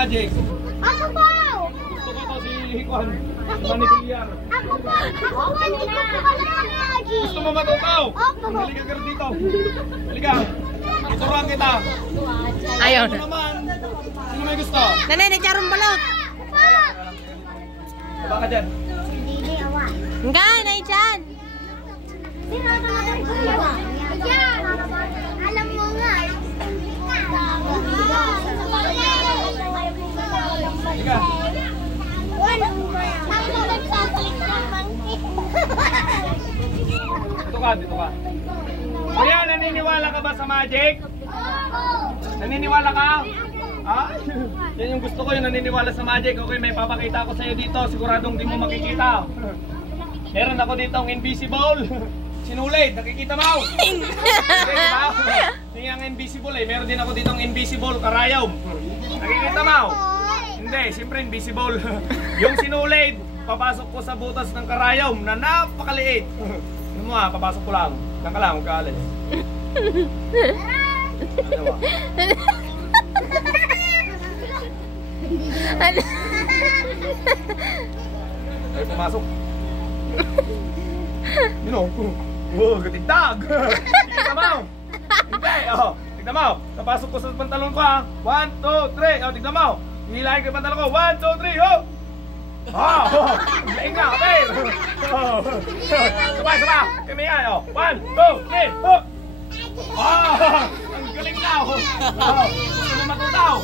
magic? Ako po! Gusto ko to si Hikwan. Manibilyar. Ako po! Ako po! Hindi ko po pala magic! Gusto mo matutaw? Opo. Halika ka dito. Halika. Ituruan kita. Ayaw Ano na. naman? Sino may gusto? Nanay, nagcharong balot. Baba ka dyan. Hindi awa. Nga, nay dyan. Ayan! Alam mo nga. Halika. Dito ka, dito ka. Kuya, naniniwala ka ba sa magic? Naniniwala ka? Ha? Yan yung gusto ko, yung naniniwala sa magic. Okay, may papakita ako sa'yo dito. Siguradong di mo makikita. Meron ako dito ang invisible. Sinulid, nakikita mo? Okay, diba? Yung ang invisible eh. Meron din ako dito ang invisible karayom. Nakikita mo? Hindi, siyempre invisible. Yung sinulid, papasok ko sa butas ng karayom na napakaliit. Ano mo ha, papasok ko lang. Lang ka lang, huwag ka alis. Ano ba? Ay, pumasok. You know, wow, gatigtag. Tignan mo. Hindi, oh. Tignan mo. Napasok ko sa pantalon ko ha. 1, 2, 3. Oh, tignan mo. Hihilahin ko yung pantalon ko. 1, 2, 3, oh. Oh, oh. Laing nga, kapir. Oh. Sabay, sabay. Kami yan, oh. 1, 2, 3, oh. Oh, ang galing na, oh. Oh, sino matutaw?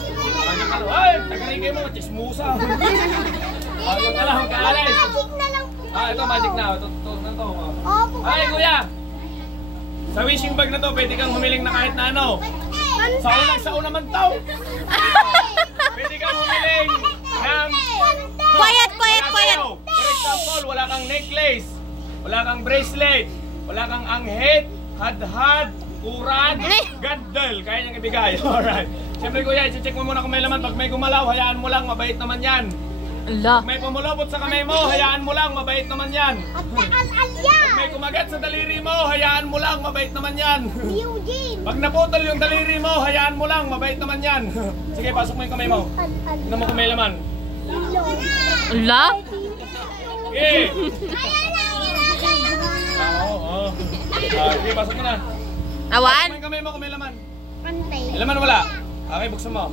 Ay, tagarigay mo, chismusa. Ayun ka lang, kaalis. Magic na lang po. Ah, ito magic na. Ito. Opo. Ay, kuya. Sa wishing bag na to, pwede kang humiling na kahit na ano. Sa una man tao. Pwede kang humiling ng... Quiet, quiet, quiet. For example, wala kang necklace, wala kang bracelet, wala kang anghit, hadhad, urad, gandel. Kaya niyang ibigay. Alright. Siyempre kuya, i-check mo muna kung may laman. Pag may gumalaw, hayaan mo lang, mabait naman yan. Ala. Pag may pumulobot sa kamay mo, hayaan mo lang, mabait naman yan. Al-alya! Pag may kumagat sa daliri mo, hayaan mo lang, mabait naman yan. Eugene! Pag naputol yung daliri mo, hayaan mo lang, mabait naman yan. Sige, pasok mo yung kamay mo. Tignan mo kung may laman. Ala. Okay. Oo. Sige, pasok mo na. Awan? Pasok mo yung kamay mo kung may laman. Pantay. May laman wala? Okay, buksan mo.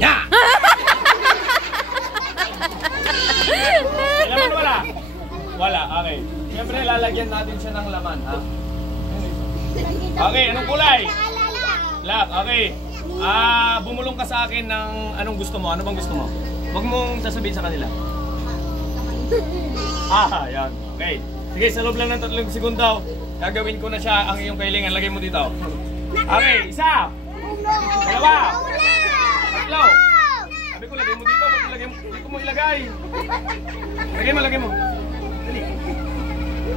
Ya! May laman wala? Wala, okay. Siyempre, lalagyan natin siya ng laman, ha? Okay, anong kulay? Black, okay. Bumulong ka sa akin ng anong gusto mo. Ano bang gusto mo? Huwag mong sasabihin sa kanila. Yan. Okay. Sige, sa loob lang ng 3 segundo, gagawin ko na siya ang iyong kailangan. Lagay mo dito. Okay, 1. 2. 3. Sabi ko, lagay mo dito. Ba't lagay mo? Hindi ko mo ilagay. Lagay mo, lagay mo. Dali.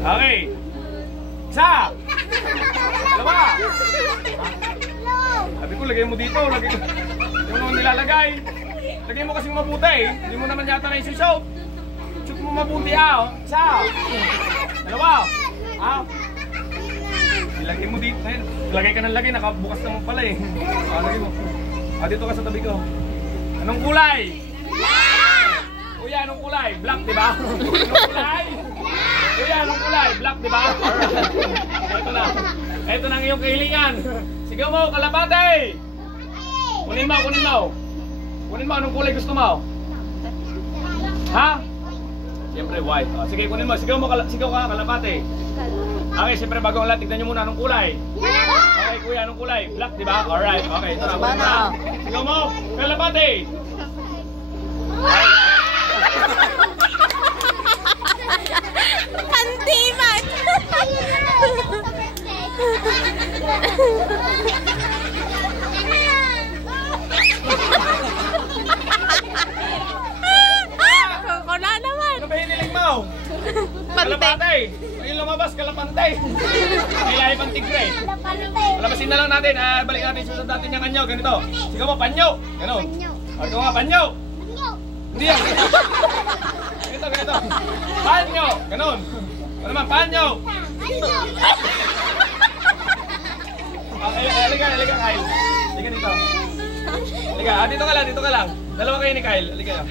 Okay. 1. 2. Sabi ko, lagay mo dito. Lagay mo. Yung naman nilalagay. Lagay mo kasing mabuti. Hindi mo naman yata na isi-shout. Shoot mo mabuti, ah. 1. 2. Ilagay mo dito. Lagay ka ng lagay. Nakabukas naman pala eh. Lagay mo. Dito ka sa tabi ko. Anong kulay? Black! Kuya, anong kulay? Black, diba? Anong kulay? Kuya, anong kulay? Black, diba? Ito na. Ito na ang iyong kahilingan. Sigaw mo, kalapate! Kunin mo, kunin mo. Kunin mo, anong kulay gusto mo? Ha? Siyempre, white. Sige, kunin mo. Sigaw mo, sigaw ka, kalapate. Okay, siyempre, bago ang lahat, tignan nyo muna anong kulay. Okay, kuya, anong kulay? Black, diba? Alright, okay, ito na. Kunin mo. Sigaw mo, kalapate! Kantiman! Wala naman. Ano ba hiniling mo? Pante. Kalapate! Ayun lumabas, kalapante! May lahi pang tigre. Palabasin na lang natin. Balik natin susod natin yung anyo. Ganito. Sigaw mo, panyo! Ganon. Ito nga, panyo! Hindi yan. Ganito, ganito. Panyo! Ganon. Ano naman, panyo! Halika, halika, Kyle. Halika dito. Halika, dito ka lang, dito ka lang. Dalawa kayo ni Kyle. Halika lang.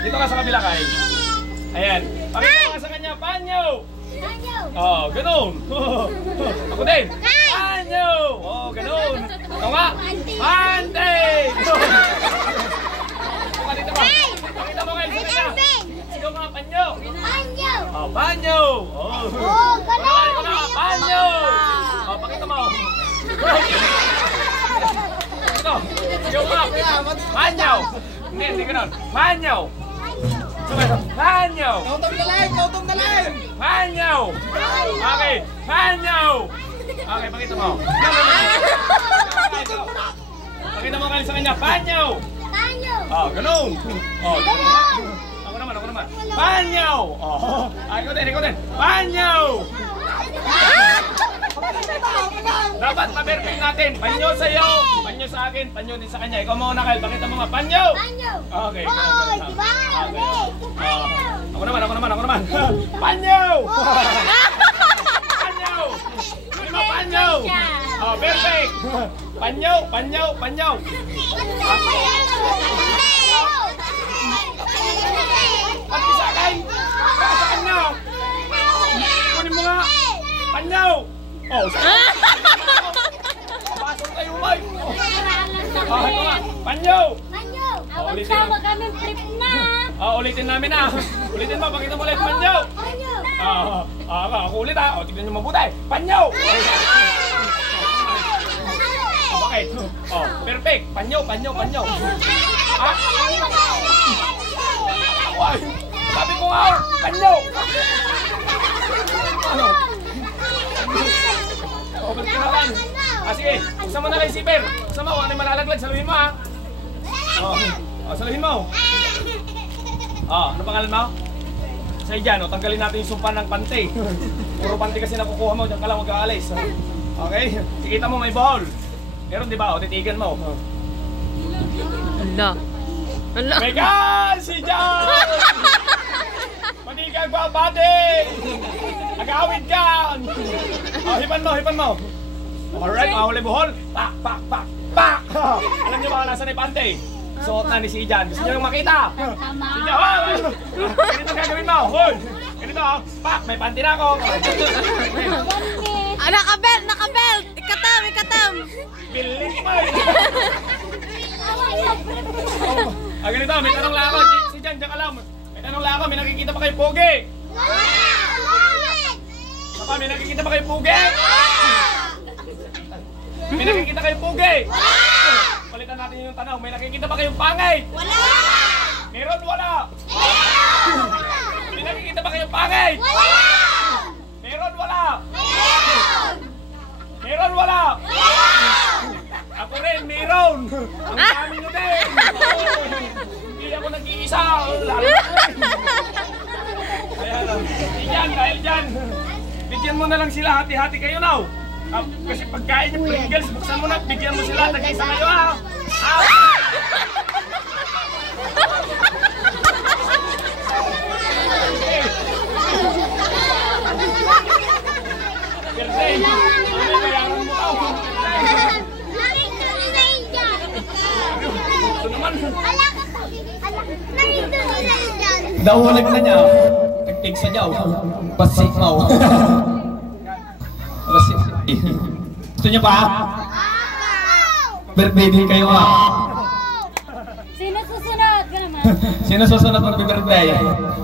Dito ka sa kabila, Kyle. Ayan. Pakita mo nga sa kanya, panyo! Oh, ganun. Ako din. Panyo! Oh, ganun. Ito nga. Pante! Dito ka. Pakita mo kayo sa kanya. Sigaw nga, panyo. Oh, panyo! Oh, ganun. Panyo! Oh, pakita mo. Ito. Sigaw nga. Panyo! Hindi ganun. Panyo! Panyo! Kautong na lang! Panyo! Okay, panyo! Okay, pakita mo. Pakita mo kayo sa kanya, panyo! Oh, ganun! Oh, ako naman. Panyo! Oh, ikaw din. Panyo! Dapat ma-perfect natin. Panyo sa'yo, panyo sa akin, panyo din sa kanya. Ikaw muna, Kyle. Pakita mo nga, panyo! Okay. Ako naman. Panyo! Panyo! Lima, panyo! Oh, perfect! Panyo! Pati sa akin! Sa kanya! Kunin mo nga! Panyo! Oh, pasok tayo, Mike! Oh, ito nga! Panyo! Sama kami trip na. Ulitin namin na. Ulitin mo, pakita mo ulit, panyo! Ako ulit ha. Tignan nyo mabuti. Panyo! Okay. Perfect. Panyo. Ha? Sabi ko nga, panyo! Balik ka na lang. Sige. Buksan mo na lang yung zipper. Buksan mo. Ano yung malalaglag? Saluhin mo ha. Saluhin mo. Ano pangalan mo? Say dyan, tanggalin natin yung sumpa ng pante. Puro pante kasi nakukuha mo, dyan ka lang mag-aalis. Okay? Sikita mo may ball. Meron di ba? Titigan mo. Ala. Megan! Si John! Manikag ba, buddy? Agawid ka! Hipan mo. Alright, mahuli buhol. Pak! Alam niyo ba nasa ni pante? Suot na ni si Jan. Gusto niyo yung makita? Si Jan, ganito gagawin mo. Hoy! Ganito, pak! May panty na ako. Nakabelt! Ikatam! Bilis mo eh! Ganito, may tanong lang ako. Si Jan, dyan ka lang. May tanong lang ako, may nakikita pa kayo pogi? Papa, may nakikita pa kayo pogi? May nakikita kayo pogi? Palitan natin yung tanong, may nakikita pa kayong pangay? Wala! Meron, wala? May nakikita pa kayong pangay? Wala! Meron, wala? Meron, wala? Ako rin, meron! Ang dami nyo din! Hindi ako nag-iisa! Kaya lang, dahil dyan, bigyan mo na lang sila, hati-hati kayo now! Kasi pagkain yung Pringles, buksan mo na, bigyan mo sila, nag-isa kayo ha! Birthday! Ano bayaran mo tao? Ito naman! Naulag na niya. Nagtig sa niya. Pasik mo. Gusto niyo pa? Birthday din kayo ha. Sino susunod ka naman? Sino susunod mag-birthday?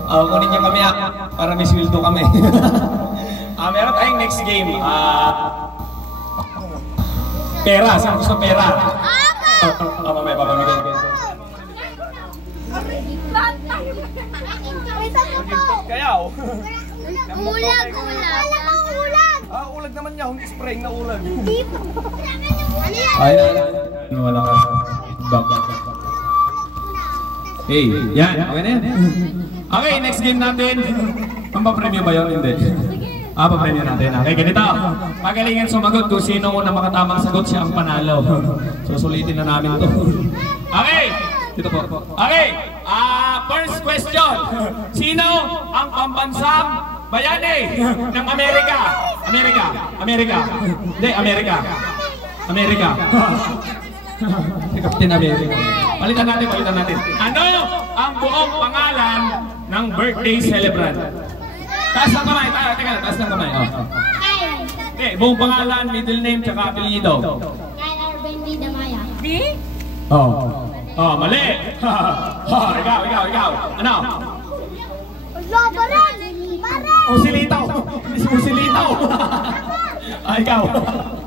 Kunin niyo kami ha. Para may sweldo kami. Meron tayong next game. Pera. Saan gusto pera? Mamaya papamigay. Kayaw! Ulag! Ulag naman niya, hindi spray na ulag. Ay, wala ka. Back. Hey, yan. Okay na yan. Okay, next game natin. Pampapremyo ba yun? Hindi. Papremyo natin. Okay, ganito. Magalingan sumagot kung sino na makatamang sagot siya ang panalo. Susulitin na namin to. Okay. Dito po. Okay. First question. Sino ang pambansang bayani ng Amerika? Amerika. Hindi, Amerika. Captain America. Palitan natin, palitan natin. Ano ang buong pangalan ng birthday celebrant? Taas ng kamay, teka lang, taas ng kamay. Oh. Okay, buong pangalan, middle name, tsaka apelyido. Kyle Arben Vidamaya. Oh. Oh, mali. Ikaw. Ano? Wala pa rin! Pare! Usilitaw. Usilitaw. Ikaw.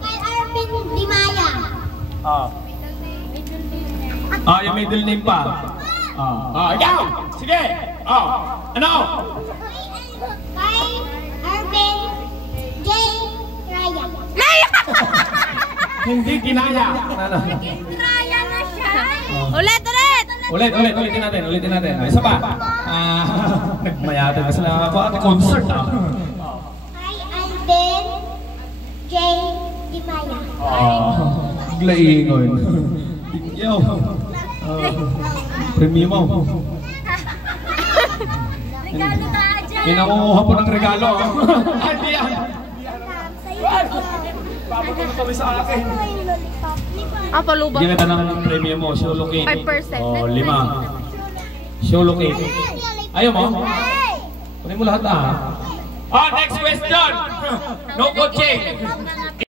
Kyle Arben Dimaya. Yung middle name pa. Ikaw. Sige. Ano? Kyle Arben J. Raya. Hindi kinaya. Ano? Raya na siya! Ulit. Ulitin natin. Isa pa. Nagmayatan na sila ako at concert Kyle Arben J. Dimaya. Glaingon. Yo. Premium mo. Regalo ka dyan! Pinakuha po ng regalo. Hindi yan. Papatulong kami sa akin. Paluba. Bigyan kita ng premium mo. Solo cake. 5%. 5. Solo cake. Ayaw mo? Kunin mo lahat next question. No coaching.